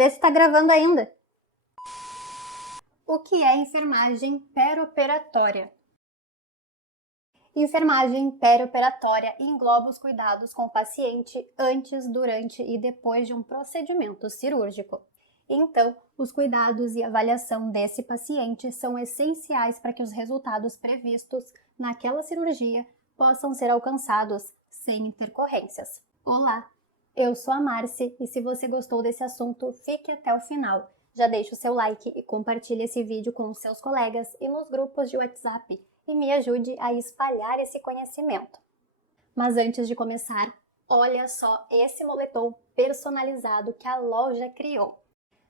Vê se está gravando ainda. O que é enfermagem perioperatória? Enfermagem perioperatória engloba os cuidados com o paciente antes, durante e depois de um procedimento cirúrgico. Então, os cuidados e avaliação desse paciente são essenciais para que os resultados previstos naquela cirurgia possam ser alcançados sem intercorrências. Olá, eu sou a Marci e se você gostou desse assunto, fique até o final. Já deixe o seu like e compartilhe esse vídeo com os seus colegas e nos grupos de WhatsApp e me ajude a espalhar esse conhecimento. Mas antes de começar, olha só esse moletom personalizado que a loja criou.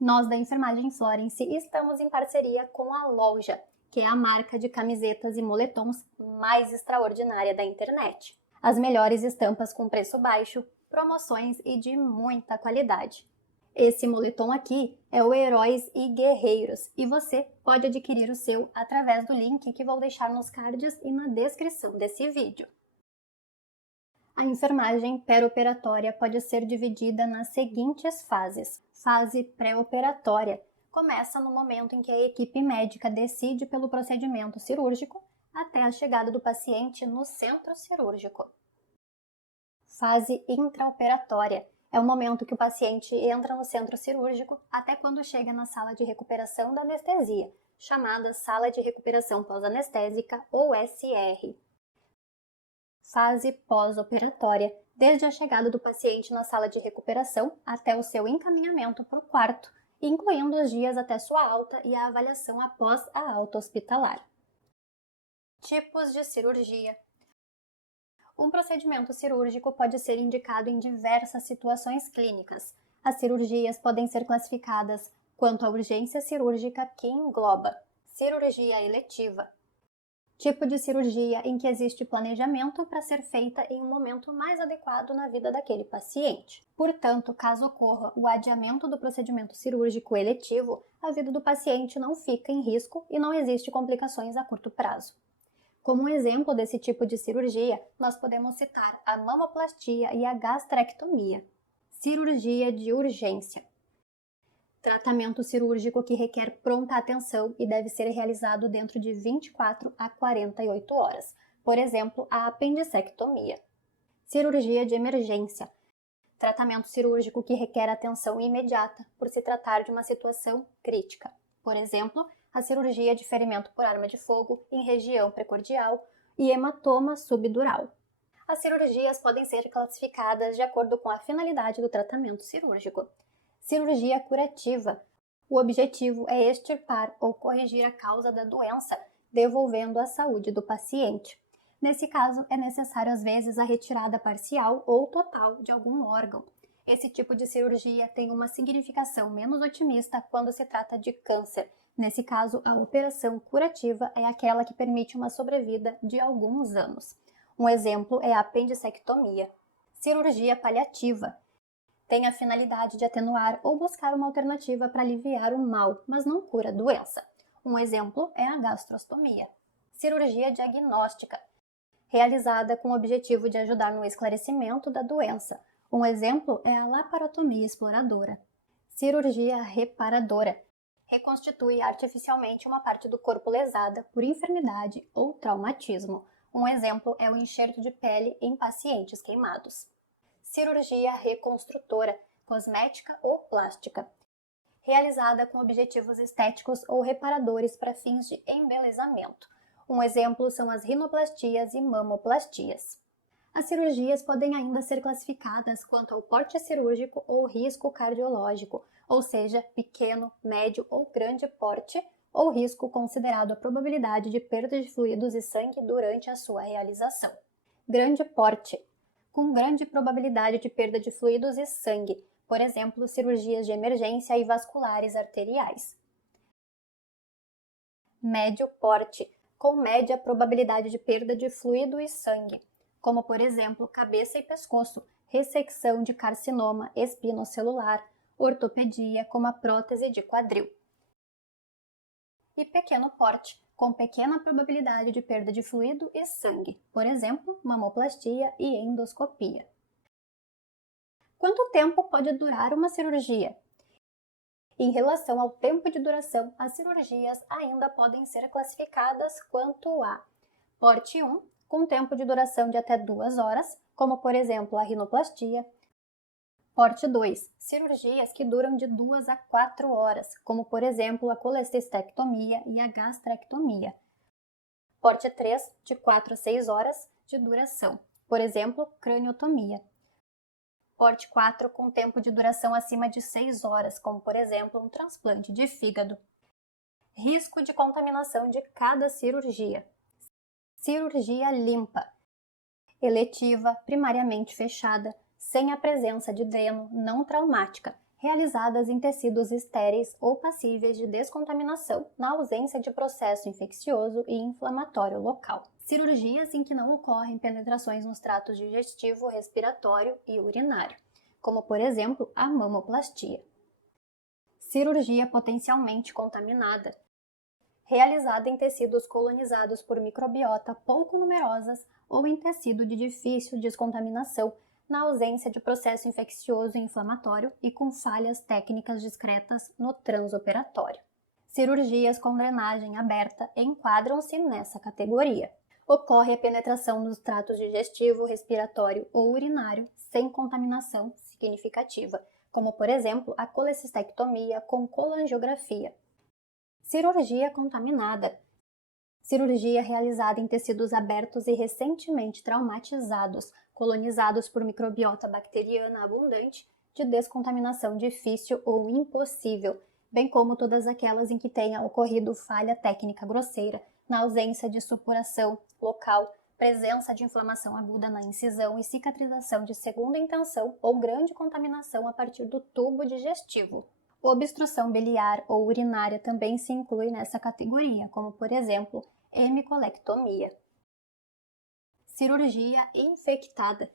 Nós da Enfermagem Florence estamos em parceria com a Loja, que é a marca de camisetas e moletons mais extraordinária da internet. As melhores estampas com preço baixo, promoções e de muita qualidade. Esse moletom aqui é o Heróis e Guerreiros e você pode adquirir o seu através do link que vou deixar nos cards e na descrição desse vídeo. A enfermagem perioperatória pode ser dividida nas seguintes fases. Fase pré-operatória começa no momento em que a equipe médica decide pelo procedimento cirúrgico até a chegada do paciente no centro cirúrgico. Fase intraoperatória é o momento que o paciente entra no centro cirúrgico até quando chega na sala de recuperação da anestesia, chamada Sala de Recuperação Pós-Anestésica ou SR. Fase pós-operatória, desde a chegada do paciente na sala de recuperação até o seu encaminhamento para o quarto, incluindo os dias até sua alta e a avaliação após a alta hospitalar. Tipos de cirurgia. Um procedimento cirúrgico pode ser indicado em diversas situações clínicas. As cirurgias podem ser classificadas quanto à urgência cirúrgica, que engloba cirurgia eletiva, tipo de cirurgia em que existe planejamento para ser feita em um momento mais adequado na vida daquele paciente. Portanto, caso ocorra o adiamento do procedimento cirúrgico eletivo, a vida do paciente não fica em risco e não existe complicações a curto prazo. Como um exemplo desse tipo de cirurgia, nós podemos citar a mamoplastia e a gastrectomia. Cirurgia de urgência. Tratamento cirúrgico que requer pronta atenção e deve ser realizado dentro de 24 a 48 horas. Por exemplo, a apendicectomia. Cirurgia de emergência. Tratamento cirúrgico que requer atenção imediata por se tratar de uma situação crítica. Por exemplo, a cirurgia de ferimento por arma de fogo em região precordial e hematoma subdural. As cirurgias podem ser classificadas de acordo com a finalidade do tratamento cirúrgico. Cirurgia curativa. O objetivo é extirpar ou corrigir a causa da doença, devolvendo a saúde do paciente. Nesse caso, é necessário às vezes a retirada parcial ou total de algum órgão. Esse tipo de cirurgia tem uma significação menos otimista quando se trata de câncer. Nesse caso, a operação curativa é aquela que permite uma sobrevida de alguns anos. Um exemplo é a apendicectomia. Cirurgia paliativa. Tem a finalidade de atenuar ou buscar uma alternativa para aliviar o mal, mas não cura a doença. Um exemplo é a gastrostomia. Cirurgia diagnóstica. Realizada com o objetivo de ajudar no esclarecimento da doença. Um exemplo é a laparotomia exploradora. Cirurgia reparadora. Reconstitui artificialmente uma parte do corpo lesada por enfermidade ou traumatismo. Um exemplo é o enxerto de pele em pacientes queimados. Cirurgia reconstrutora, cosmética ou plástica. Realizada com objetivos estéticos ou reparadores para fins de embelezamento. Um exemplo são as rinoplastias e mamoplastias. As cirurgias podem ainda ser classificadas quanto ao porte cirúrgico ou risco cardiológico, ou seja, pequeno, médio ou grande porte, ou risco considerado a probabilidade de perda de fluidos e sangue durante a sua realização. Grande porte, com grande probabilidade de perda de fluidos e sangue, por exemplo, cirurgias de emergência e vasculares arteriais. Médio porte, com média probabilidade de perda de fluido e sangue, como por exemplo cabeça e pescoço, ressecção de carcinoma espinocelular, ortopedia como a prótese de quadril. E pequeno porte, com pequena probabilidade de perda de fluido e sangue, por exemplo, mamoplastia e endoscopia. Quanto tempo pode durar uma cirurgia? Em relação ao tempo de duração, as cirurgias ainda podem ser classificadas quanto a porte 1, com tempo de duração de até 2 horas, como por exemplo a rinoplastia. Porte 2, cirurgias que duram de 2 a 4 horas, como por exemplo a colecistectomia e a gastrectomia. Porte 3, de 4 a 6 horas de duração, por exemplo, craniotomia. Porte 4, com tempo de duração acima de 6 horas, como por exemplo um transplante de fígado. Risco de contaminação de cada cirurgia. Cirurgia limpa, eletiva, primariamente fechada, sem a presença de dreno não traumática, realizadas em tecidos estéreis ou passíveis de descontaminação na ausência de processo infeccioso e inflamatório local. Cirurgias em que não ocorrem penetrações nos tratos digestivo, respiratório e urinário, como por exemplo a mamoplastia. Cirurgia potencialmente contaminada, realizada em tecidos colonizados por microbiota pouco numerosas ou em tecido de difícil descontaminação, na ausência de processo infeccioso e inflamatório e com falhas técnicas discretas no transoperatório. Cirurgias com drenagem aberta enquadram-se nessa categoria. Ocorre a penetração nos tratos digestivo, respiratório ou urinário sem contaminação significativa, como por exemplo a colecistectomia com colangiografia. Cirurgia contaminada. Cirurgia realizada em tecidos abertos e recentemente traumatizados, colonizados por microbiota bacteriana abundante, de descontaminação difícil ou impossível, bem como todas aquelas em que tenha ocorrido falha técnica grosseira, na ausência de supuração local, presença de inflamação aguda na incisão e cicatrização de segunda intenção ou grande contaminação a partir do tubo digestivo. Obstrução biliar ou urinária também se inclui nessa categoria, como por exemplo, hemicolectomia. Cirurgia infectada.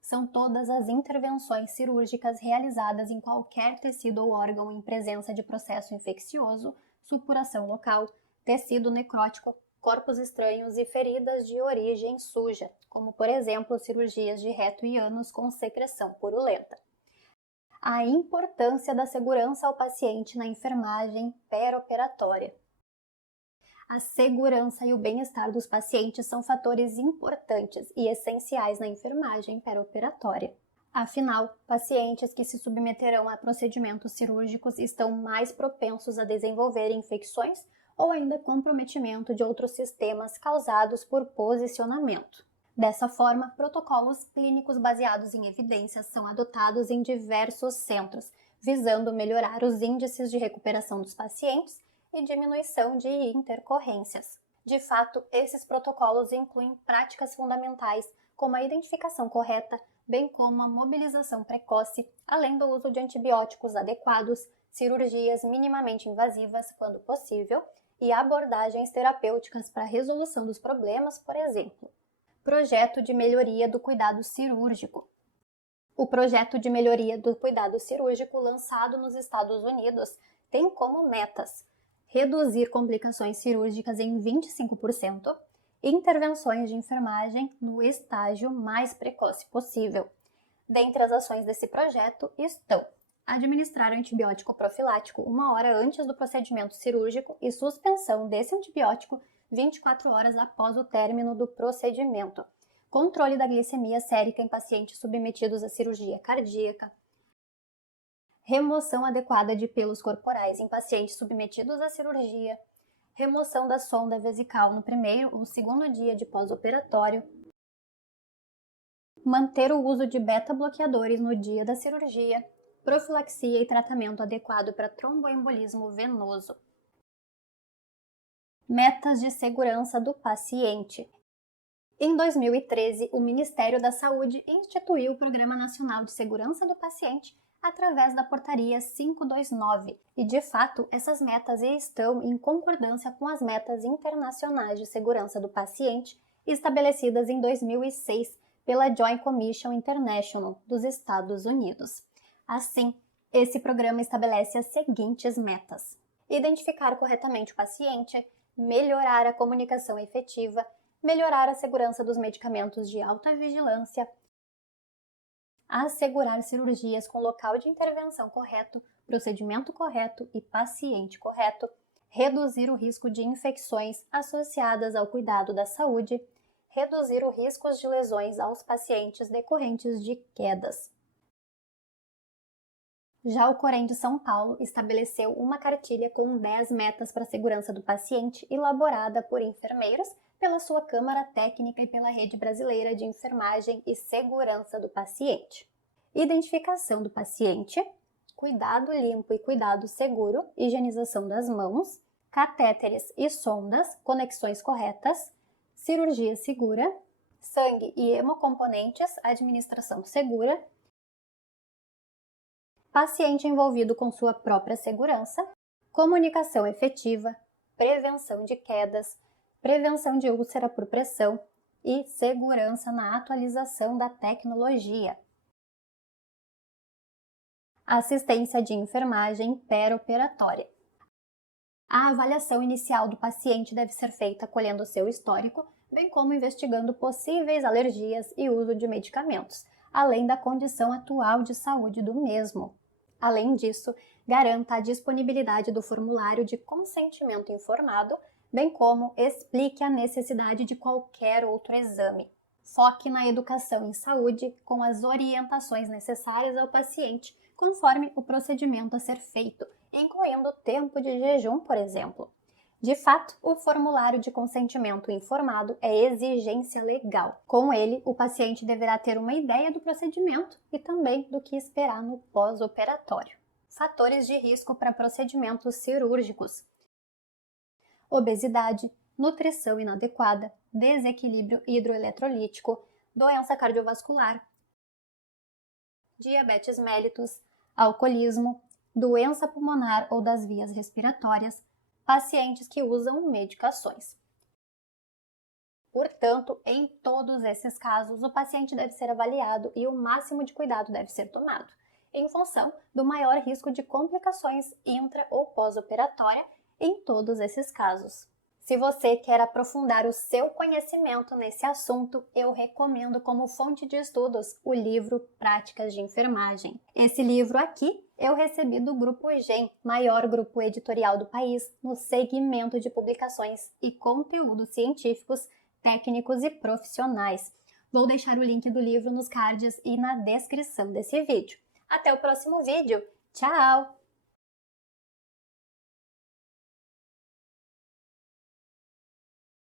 São todas as intervenções cirúrgicas realizadas em qualquer tecido ou órgão em presença de processo infeccioso, supuração local, tecido necrótico, corpos estranhos e feridas de origem suja, como por exemplo cirurgias de reto e ânus com secreção purulenta. A importância da segurança ao paciente na enfermagem pré-operatória. A segurança e o bem-estar dos pacientes são fatores importantes e essenciais na enfermagem pré-operatória. Afinal, pacientes que se submeterão a procedimentos cirúrgicos estão mais propensos a desenvolver infecções ou ainda comprometimento de outros sistemas causados por posicionamento. Dessa forma, protocolos clínicos baseados em evidências são adotados em diversos centros, visando melhorar os índices de recuperação dos pacientes e diminuição de intercorrências. De fato, esses protocolos incluem práticas fundamentais como a identificação correta, bem como a mobilização precoce, além do uso de antibióticos adequados, cirurgias minimamente invasivas quando possível e abordagens terapêuticas para a resolução dos problemas, por exemplo. Projeto de melhoria do cuidado cirúrgico. O projeto de melhoria do cuidado cirúrgico lançado nos Estados Unidos tem como metas reduzir complicações cirúrgicas em 25%, intervenções de enfermagem no estágio mais precoce possível. Dentre as ações desse projeto estão administrar antibiótico profilático 1 hora antes do procedimento cirúrgico e suspensão desse antibiótico 24 horas após o término do procedimento, controle da glicemia sérica em pacientes submetidos à cirurgia cardíaca, remoção adequada de pelos corporais em pacientes submetidos à cirurgia, remoção da sonda vesical no primeiro ou segundo dia de pós-operatório, manter o uso de beta-bloqueadores no dia da cirurgia, profilaxia e tratamento adequado para tromboembolismo venoso. Metas de segurança do paciente. Em 2013, o Ministério da Saúde instituiu o Programa Nacional de Segurança do Paciente através da Portaria 529, e de fato essas metas estão em concordância com as metas internacionais de segurança do paciente estabelecidas em 2006 pela Joint Commission International dos Estados Unidos. Assim, esse programa estabelece as seguintes metas: identificar corretamente o paciente, melhorar a comunicação efetiva, melhorar a segurança dos medicamentos de alta vigilância, assegurar cirurgias com local de intervenção correto, procedimento correto e paciente correto, reduzir o risco de infecções associadas ao cuidado da saúde, reduzir o risco de lesões aos pacientes decorrentes de quedas. Já o Corém de São Paulo estabeleceu uma cartilha com 10 metas para a segurança do paciente, elaborada por enfermeiros, pela sua Câmara Técnica e pela Rede Brasileira de Enfermagem e Segurança do Paciente. Identificação do paciente, cuidado limpo e cuidado seguro, higienização das mãos, catéteres e sondas, conexões corretas, cirurgia segura, sangue e hemocomponentes, administração segura, paciente envolvido com sua própria segurança, comunicação efetiva, prevenção de quedas, prevenção de úlcera por pressão e segurança na atualização da tecnologia. Assistência de enfermagem pré-operatória. A avaliação inicial do paciente deve ser feita colhendo seu histórico, bem como investigando possíveis alergias e uso de medicamentos, além da condição atual de saúde do mesmo. Além disso, garanta a disponibilidade do formulário de consentimento informado, bem como explique a necessidade de qualquer outro exame. Foque na educação em saúde com as orientações necessárias ao paciente, conforme o procedimento a ser feito, incluindo o tempo de jejum, por exemplo. De fato, o formulário de consentimento informado é exigência legal. Com ele, o paciente deverá ter uma ideia do procedimento e também do que esperar no pós-operatório. Fatores de risco para procedimentos cirúrgicos: obesidade, nutrição inadequada, desequilíbrio hidroeletrolítico, doença cardiovascular, diabetes mellitus, alcoolismo, doença pulmonar ou das vias respiratórias, pacientes que usam medicações. Portanto, em todos esses casos, o paciente deve ser avaliado e o máximo de cuidado deve ser tomado, em função do maior risco de complicações intra- ou pós-operatória em todos esses casos. Se você quer aprofundar o seu conhecimento nesse assunto, eu recomendo como fonte de estudos o livro Práticas de Enfermagem. Esse livro aqui eu recebi do Grupo GEM, maior grupo editorial do país, no segmento de publicações e conteúdos científicos, técnicos e profissionais. Vou deixar o link do livro nos cards e na descrição desse vídeo. Até o próximo vídeo. Tchau!